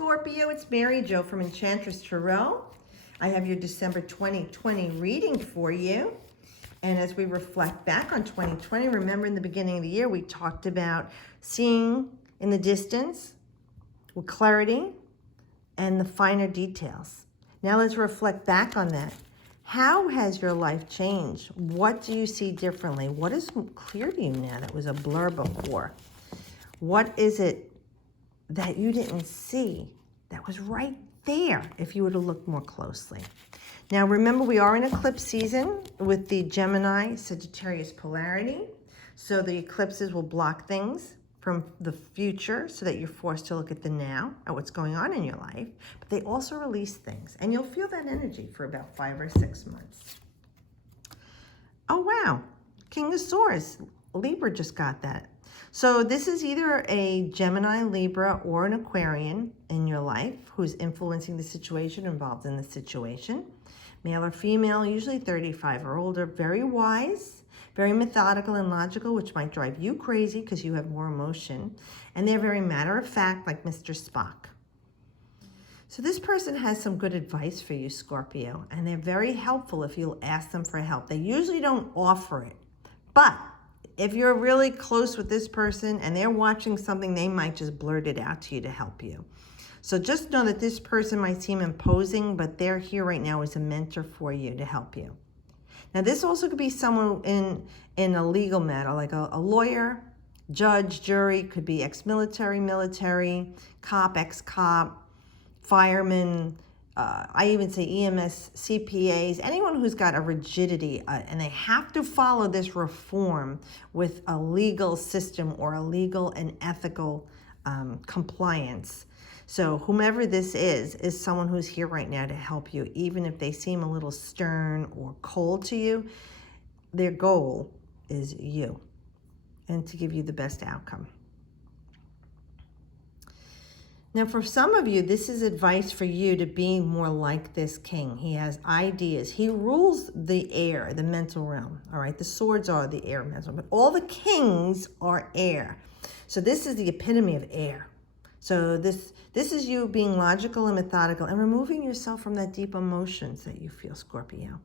Scorpio, it's Mary Jo from Enchantress Tarot. I have your December 2020 reading for you. And as we reflect back on 2020, remember in the beginning of the year, we talked about seeing in the distance with clarity and the finer details. Now let's reflect back on that. How has your life changed? What do you see differently? What is clear to you now that was a blur before? What is it that you didn't see that was right there if you were to look more closely? Now remember, we are in eclipse season with the Gemini Sagittarius polarity. So the eclipses will block things from the future so that you're forced to look at the now, at what's going on in your life. But they also release things, and you'll feel that energy for about 5 or 6 months. Oh wow, King of Swords, Libra just got that. So this is either a Gemini, Libra, or an Aquarian in your life who's influencing the situation, involved in the situation. Male or female, usually 35 or older, very wise, very methodical and logical, which might drive you crazy because you have more emotion. And they're very matter-of-fact, like Mr. Spock. So this person has some good advice for you, Scorpio, and they're very helpful if you'll ask them for help. They usually don't offer it, but if you're really close with this person and they're watching something, they might just blurt it out to you to help you. So just know that this person might seem imposing, but they're here right now as a mentor for you to help you. Now, this also could be someone in a legal matter, like a lawyer, judge, jury, could be ex-military, military, cop, ex-cop, fireman, I even say EMS, CPAs, anyone who's got a rigidity and they have to follow this reform with a legal system or a legal and ethical compliance. So whomever this is someone who's here right now to help you, even if they seem a little stern or cold to you. Their goal is you and to give you the best outcome. Now, for some of you, this is advice for you to be more like this king. He has ideas. He rules the air, the mental realm, all right? The swords are the air mental, but all the kings are air. So this is the epitome of air. So this is you being logical and methodical and removing yourself from that deep emotions that you feel, Scorpio.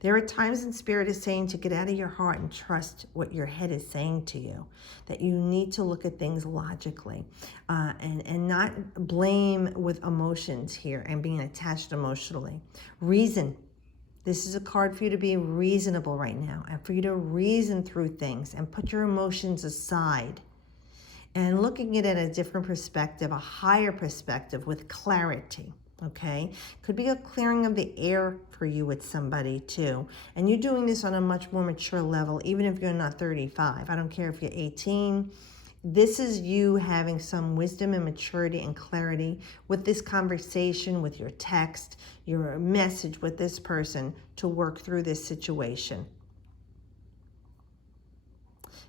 There are times in Spirit is saying to get out of your heart and trust what your head is saying to you, that you need to look at things logically and not blame with emotions here and being attached emotionally. Reason. This is a card for you to be reasonable right now and for you to reason through things and put your emotions aside and looking at it at a different perspective, a higher perspective with clarity. Okay, could be a clearing of the air for you with somebody too. And you're doing this on a much more mature level, even if you're not 35. I don't care if you're 18. This is you having some wisdom and maturity and clarity with this conversation, with your text, your message with this person to work through this situation.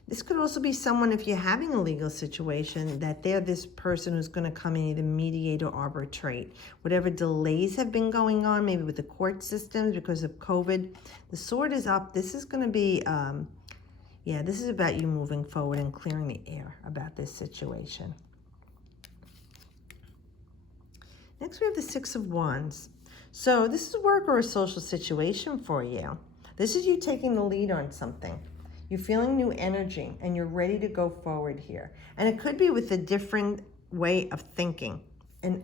This could also be someone, if you're having a legal situation, that they're this person who's going to come and either mediate or arbitrate. Whatever delays have been going on, maybe with the court systems because of COVID, the sword is up. This is going to be, this is about you moving forward and clearing the air about this situation. Next, we have the Six of Wands. So this is work or a social situation for you. This is you taking the lead on something. You're feeling new energy and you're ready to go forward here. And it could be with a different way of thinking and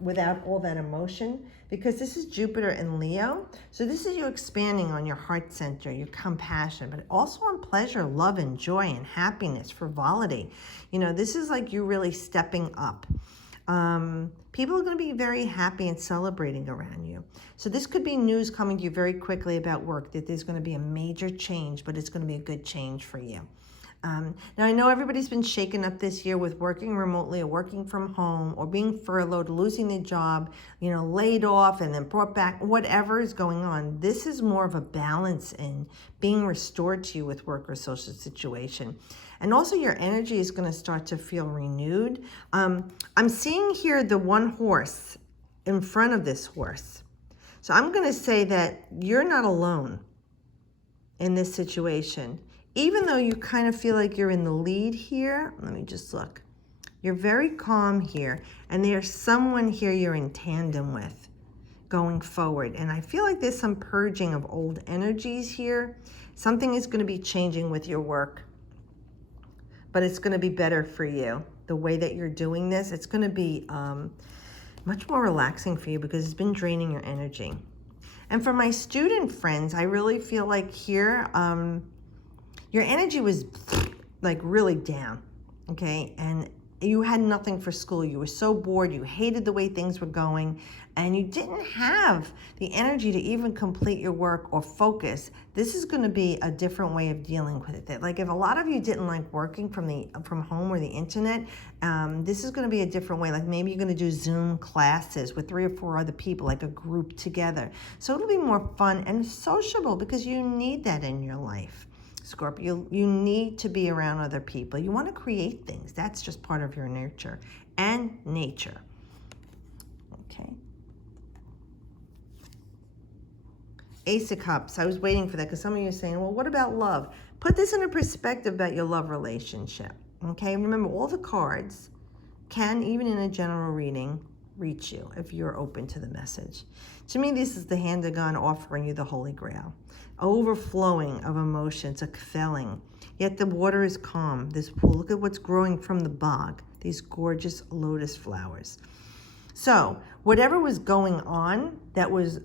without all that emotion, because this is Jupiter and Leo. So this is you expanding on your heart center, your compassion, but also on pleasure, love, and joy, and happiness, frivolity. You know, this is like you really stepping up. People are going to be very happy and celebrating around you. So this could be news coming to you very quickly about work, that there's going to be a major change, but it's going to be a good change for you. Now, I know everybody's been shaken up this year with working remotely or working from home or being furloughed, losing their job, you know, laid off and then brought back, whatever is going on. This is more of a balance in being restored to you with work or social situation. And also your energy is going to start to feel renewed. I'm seeing here the one horse in front of this horse. So I'm going to say that you're not alone in this situation. Even though you kind of feel like you're in the lead here, let me just look. You're very calm here, and there's someone here you're in tandem with going forward. And I feel like there's some purging of old energies here. Something is going to be changing with your work, but it's going to be better for you. The way that you're doing this, it's going to be much more relaxing for you because it's been draining your energy. And for my student friends, I really feel like here, your energy was like really down, okay? And you had nothing for school. You were so bored. You hated the way things were going, and you didn't have the energy to even complete your work or focus. This is going to be a different way of dealing with it. Like if a lot of you didn't like working from home or the internet, this is going to be a different way. Like maybe you're going to do Zoom classes with 3 or 4 other people, like a group together. So it'll be more fun and sociable because you need that in your life. Scorpio, you need to be around other people. You want to create things. That's just part of your nurture and nature. Okay. Ace of Cups. I was waiting for that because some of you are saying, well, what about love? Put this in a perspective about your love relationship. Okay. Remember, all the cards can, even in a general reading, reach you if you're open to the message. To me, this is the hand of God offering you the Holy Grail. Overflowing of emotions, a quelling. Yet the water is calm. This pool, look at what's growing from the bog. These gorgeous lotus flowers. So whatever was going on that was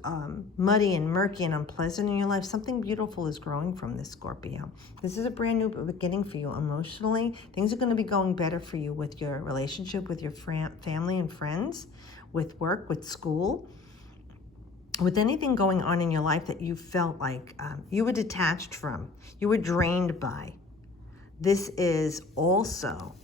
muddy and murky and unpleasant in your life, something beautiful is growing from this, Scorpio. This is a brand new beginning for you emotionally. Things are going to be going better for you with your relationship, with your family and friends, with work, with school. With anything going on in your life that you felt like you were detached from, you were drained by. This is also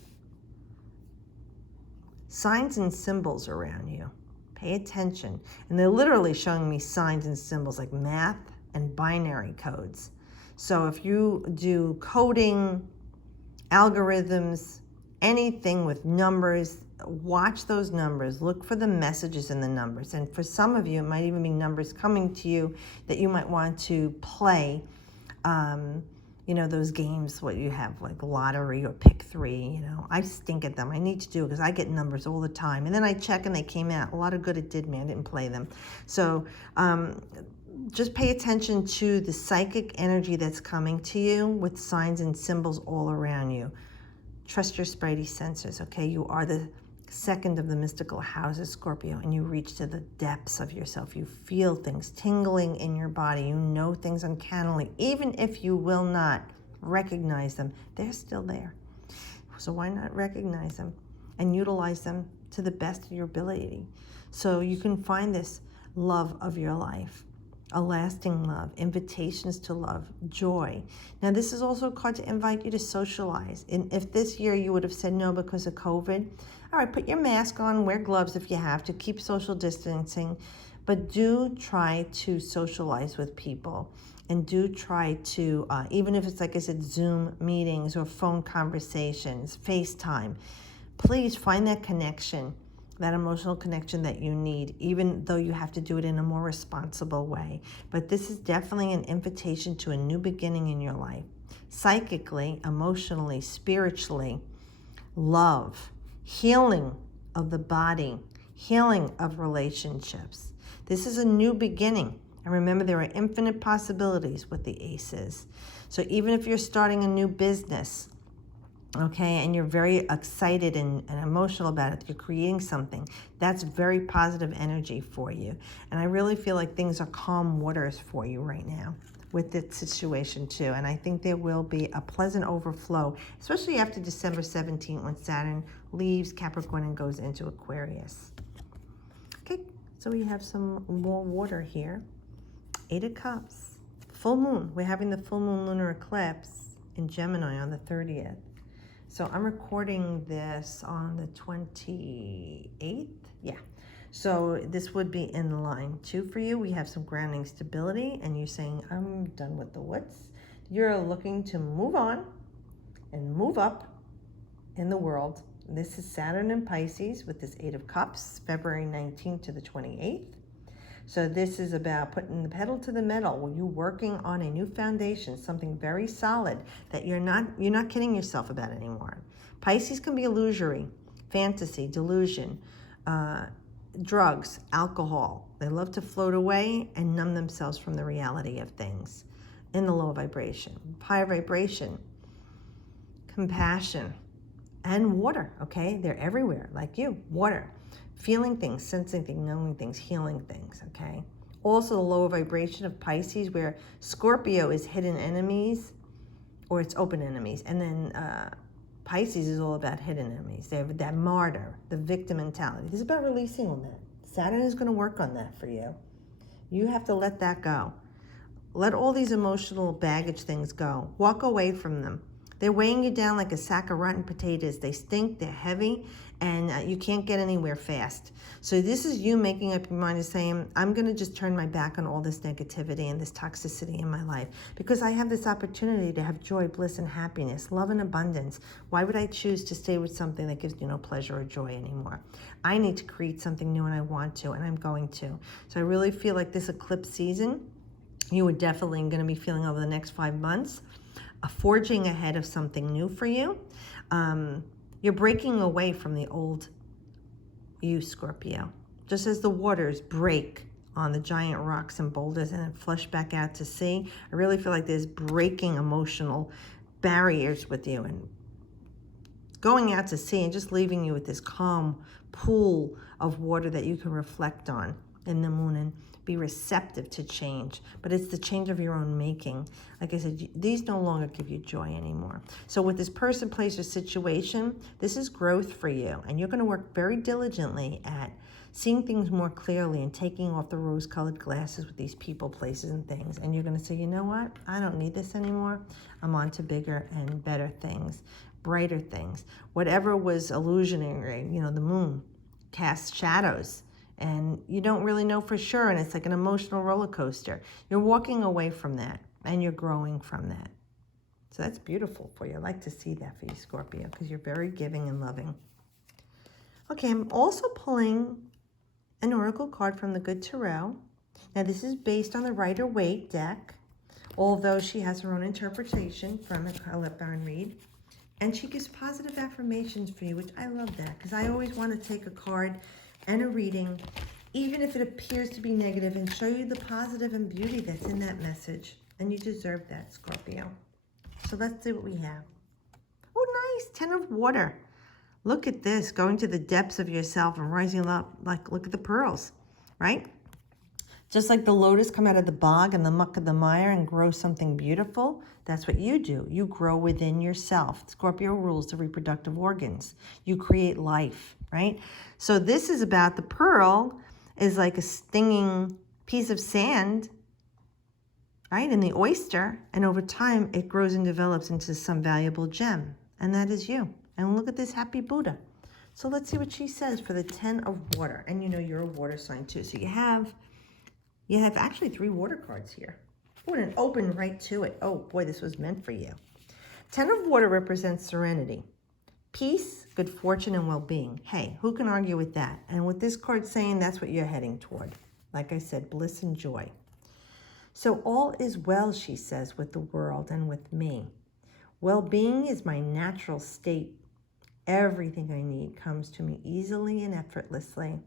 signs and symbols around you. Pay attention. And they're literally showing me signs and symbols like math and binary codes. So if you do coding, algorithms, anything with numbers, watch those numbers. Look for the messages in the numbers. And for some of you, it might even be numbers coming to you that you might want to play. You know, those games, what you have, like lottery or pick 3, you know. I stink at them. I need to do it because I get numbers all the time. And then I check and they came out. A lot of good it did me. I didn't play them. So just pay attention to the psychic energy that's coming to you with signs and symbols all around you. Trust your spidey senses, okay? You are the second of the mystical houses, Scorpio, and you reach to the depths of yourself. You feel things tingling in your body. You know things uncannily. Even if you will not recognize them, they're still there. So why not recognize them and utilize them to the best of your ability so you can find this love of your life. A lasting love, invitations to love, joy. Now, this is also a card to invite you to socialize. And if this year you would have said no because of COVID, all right, put your mask on, wear gloves if you have to, keep social distancing, but do try to socialize with people. And do try to, even if it's like I said, Zoom meetings or phone conversations, FaceTime, please find that connection, that emotional connection that you need, even though you have to do it in a more responsible way. But this is definitely an invitation to a new beginning in your life. Psychically, emotionally, spiritually, love, healing of the body, healing of relationships. This is a new beginning. And remember, there are infinite possibilities with the aces. So even if you're starting a new business, okay, and you're very excited and emotional about it, you're creating something, that's very positive energy for you. And I really feel like things are calm waters for you right now with this situation too. And I think there will be a pleasant overflow, especially after December 17th when Saturn leaves Capricorn and goes into Aquarius. Okay, so we have some more water here. 8 of Cups. Full moon. We're having the full moon lunar eclipse in Gemini on the 30th. So I'm recording this on the 28th. Yeah. So this would be in line 2 for you. We have some grounding stability, and you're saying, I'm done with the woods. You're looking to move on and move up in the world. This is Saturn in Pisces with this 8 of Cups, February 19th to the 28th. So this is about putting the pedal to the metal. When you're working on a new foundation, something very solid that you're not kidding yourself about anymore. Pisces can be illusory. fantasy, delusion, drugs, alcohol. They love to float away and numb themselves from the reality of things in the low vibration. High vibration, compassion, and water, okay? They're everywhere, like you, water. Feeling things, sensing things, knowing things, healing things, okay? Also the lower vibration of Pisces, where Scorpio is hidden enemies, or it's open enemies. And then Pisces is all about hidden enemies. They have that martyr, the victim mentality. This is about releasing all that. Saturn is going to work on that for you. You have to let that go. Let all these emotional baggage things go. Walk away from them. They're weighing you down like a sack of rotten potatoes. They stink, they're heavy, and you can't get anywhere fast. So this is you making up your mind and saying, I'm going to just turn my back on all this negativity and this toxicity in my life because I have this opportunity to have joy, bliss, and happiness, love and abundance. Why would I choose to stay with something that gives me no pleasure or joy anymore? I need to create something new, and I want to, and I'm going to. So I really feel like this eclipse season, you are definitely going to be feeling over the next 5 months, forging ahead of something new for you. You're breaking away from the old you, Scorpio. Just as the waters break on the giant rocks and boulders and then flush back out to sea, I really feel like there's breaking emotional barriers with you and going out to sea and just leaving you with this calm pool of water that you can reflect on in the moon and be receptive to change. But it's the change of your own making. Like I said, these no longer give you joy anymore. So with this person, place, or situation, this is growth for you. And you're going to work very diligently at seeing things more clearly and taking off the rose-colored glasses with these people, places, and things. And you're going to say, you know what? I don't need this anymore. I'm on to bigger and better things, brighter things. Whatever was illusionary, the moon casts shadows. And you don't really know for sure, and it's like an emotional roller coaster. You're walking away from that, and you're growing from that. So that's beautiful for you. I like to see that for you, Scorpio, because you're very giving and loving. Okay, I'm also pulling an oracle card from the Good Tarot. Now, this is based on the Rider-Waite deck, although she has her own interpretation from it. I'll let Baron read. And she gives positive affirmations for you, which I love that, because I always want to take a card and a reading, even if it appears to be negative, and show you the positive and beauty that's in that message. And you deserve that, Scorpio. So let's see what we have. Oh, nice. 10 of water. Look at this, going to the depths of yourself and rising up. Like, look at the pearls, right? Just like the lotus come out of the bog and the muck of the mire and grow something beautiful, that's what you do. You grow within yourself. Scorpio rules the reproductive organs. You create life, right? So this is about the pearl is like a stinging piece of sand, right, in the oyster, and over time it grows and develops into some valuable gem, and that is you. And look at this happy Buddha. So let's see what she says for the 10 of water. And you're a water sign too, so you have actually 3 water cards here. Oh, and an open right to it. Oh boy, this was meant for you. 10 of water represents serenity, peace, good fortune, and well-being. Hey, who can argue with that? And with this card saying, that's what you're heading toward. Like I said, bliss and joy. So all is well, she says, with the world and with me. Well-being is my natural state. Everything I need comes to me easily and effortlessly.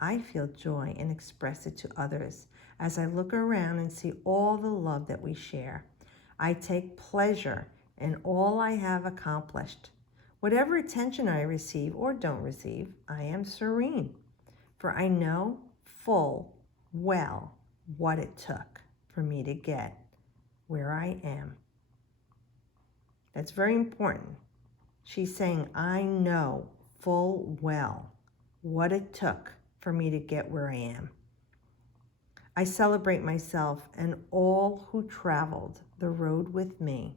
I feel joy and express it to others as I look around and see all the love that we share. I take pleasure in all I have accomplished. Whatever attention I receive or don't receive, I am serene, for I know full well what it took for me to get where I am. That's very important. She's saying, I know full well what it took for me to get where I am. I celebrate myself and all who traveled the road with me,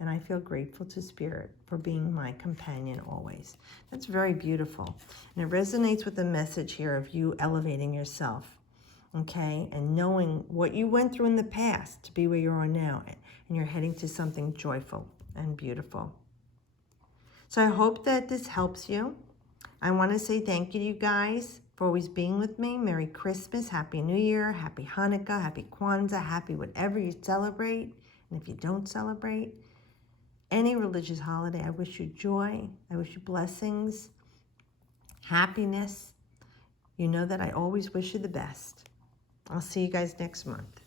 and I feel grateful to Spirit for being my companion always. That's very beautiful, and it resonates with the message here of you elevating yourself, okay, and knowing what you went through in the past to be where you are now, and you're heading to something joyful and beautiful. So I hope that this helps you. I want to say thank you to you guys for always being with me. Merry Christmas, Happy New Year, Happy Hanukkah, Happy Kwanzaa, happy whatever you celebrate. And if you don't celebrate any religious holiday, I wish you joy. I wish you blessings. happiness. You know that I always wish you the best. I'll see you guys next month.